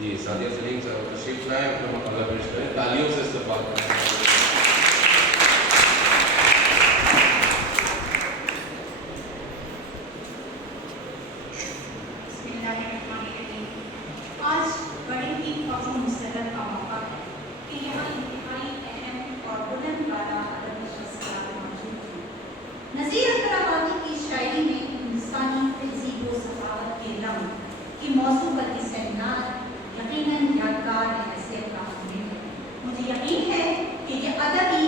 جی سعدیہ سلیم صاحب تشریف لائیں، اپنا مقالہ پیش کریں، تالیوں سے استقبال کریں۔ آج بڑے ہی خوش مسرت کا موقع ہے کہ یہاں انتہائی اہم اور بلند بالا ادبی شخصیات موجود ہیں۔ نذیر اختر آبادی کی شاعری میں ہندوستانی تہذیب و ثقافت کے لمحے کی موضوع پر یہ سیمینار یقیناً یادگار حیثیت کا حامل ہے۔ مجھے یقین ہے کہ یہ ادبی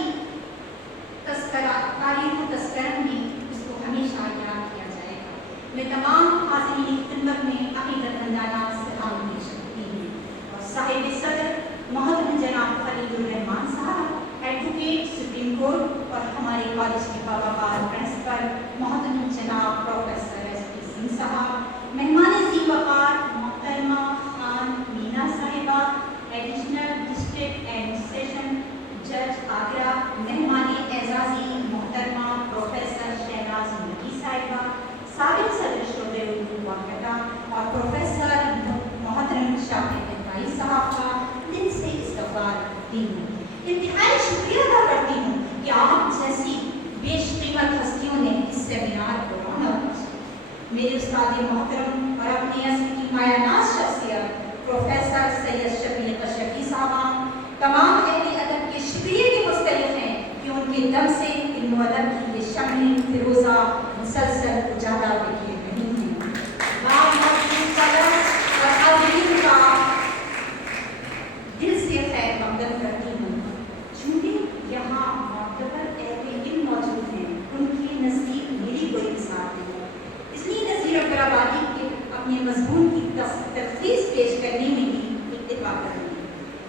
تذکرہ تاریخ و تذکرہ میں اس کو ہمیشہ یاد کیا جائے گا۔ میں تمام حاضرین کی خدمت میں عقیدت مندانہ سلام پیش کرتی ہوں اور صاحب صدر محترم جناب خلیل الرحمان صاحب ایڈوکیٹ سپریم کورٹ اور ہمارے کالج کے باوقار پرنسپل محترم جناب پروفیسر ایس پی سنگھ صاحب، مہمان ذی وقار محترمہ خان مینا صاحبہ ایڈیشنل ڈسٹرکٹ اینڈ سیشن جج آگرہ، مہمان اعزازی محترمہ پروفیسر شہناز مکی صاحبہ سابق صدر شعبہ اردو واقعہ اور پروفیسر محترم شاکر اطائی صاحب کا دل سے استقبال کرتی ہوں۔ انتہائی شکریہ ادا کرتی ہوں کہ آپ جیسی بیش قیمت ہستیوں نے اس سیمینار کو رونق بخشی۔ میرے استاد محترم اور اپنی عصر کی مایہ ناز شخصیت پروفیسر سید شفیق اشرفی صاحب تمام اہل ادب کے شکریہ کے مستحق ہیں کہ ان کے دم سے علم و ادب کی یہ شمع فیروزہ مسلسل اجالا دیکھیے رہی ہیں۔ اور حاضرین کا دل سے خیر مقدم کرتی ہوں۔ چونکہ یہاں معتبر اہل علم موجود ہیں، ان کے نزدیک میری کوئی مثال نہیں، اس لیے نذیر اختر آبادی کے اپنے مضمون کی تفصیل پیش کرنے میں بھی اتفاق کریں گے۔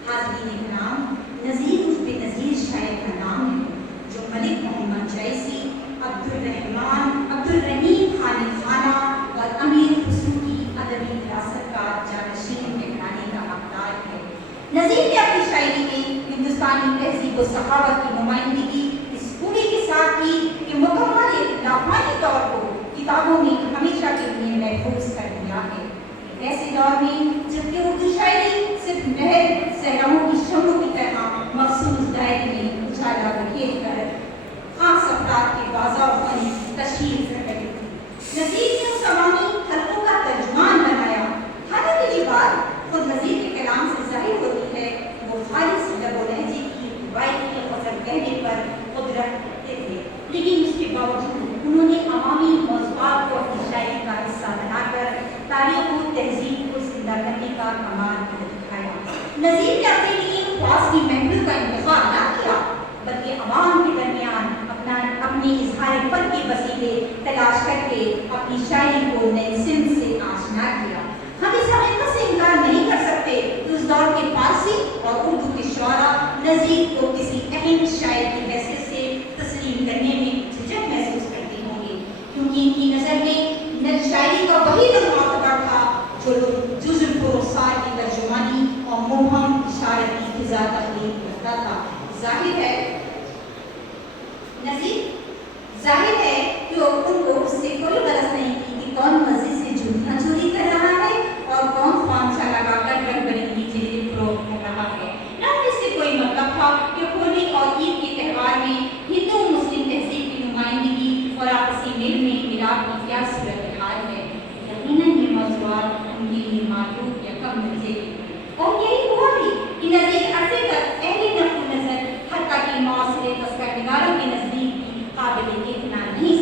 حاضرین کرام، نذیر اس بے نظیر شاعر کا نام ہے جو ملک محمد جیسی، عبدالرحیم خان خانہ اور امیر خسرو کی ادبی وراثت کا جانشین کہلانے کا حقدار ہے۔ نذیر نے اپنی شاعری میں ہندوستانی تہذیب و ثقافت کی نمائندگی اس خوبی کے ساتھ کی کہ مکمل لاحقانی طور کو کتابوں میں ہمیشہ کے لیے محفوظ کر دیا ہے۔ ایسے دور میں جبکہ اردو شاعری صرف محض صحراؤں کی شمعوں کی طرح مخصوص دائرے میں اجالا بکھیر کر خاص افراد کے واضح فن تشہیر کر رہی تھی، نذیر نے اس عوامی حلقوں کا ترجمان بنایا۔ حالانکہ یہ بات خود نذیر کے کلام سے ظاہر ہوتی ہے کہ وہ خالص لب و لہجے کی روایتی غزل کہنے پر قدرت رکھتے تھے، لیکن اس کے باوجود انہوں نے عوامی موضوعات کو اپنی شاعری کا حصہ بنا کر تاریخ و تہذیب کو زندہ کرنے کا کمال کر دکھایا۔ نذیر نے اپنے لیے خاص کی محفل کا انتخاب نہ کیا، بلکہ عوام کے درمیان اپنے اظہار فن کے وسیلے تلاش کر کے اپنی شاعری کو نئی سمت سے آشنا کیا۔ ہم اس حقیقت سے انکار نہیں کر سکتے کہ اس دور کے فارسی اور اردو کے شعراء نذیر کو کسی اہم شاعر کی حیثیت سے تسلیم کرنے میں جھجک محسوس کرتے ہوں گے، کیونکہ ان کی نظر میں شاعری کا وہی معتبر تھا جو جزء پروسار کی ترجمانی اور مبہم اشارتی فضا تخلیق کرتا تھا۔ ظاہر ہے کہ ان کو اس سے کوئی غرض نہیں تھی کہ کون مسجد سے جوتیاں چوری کر رہا ہے اور کون خانچہ لگا کر رنگ برنگی چیزیں فروخت کر رہا ہے، نہ اس سے کوئی مطلب تھا کہ ہولی اور عید کے تہوار میں ہندو مسلم تہذیب کی نمائندگی اور آپسی میل میں ملاپ کی کیا صورتحال ہے۔ یقیناً یہ موضوعات ان کے لیے معروف یا کم نظر اور یہی ہوا بھی کہ نذیر عرصے تک اہل نقل و نظر حتیٰ کہ معاصر تذکرہ نگاروں کے نزدیک بھی قابل اتنا نہیں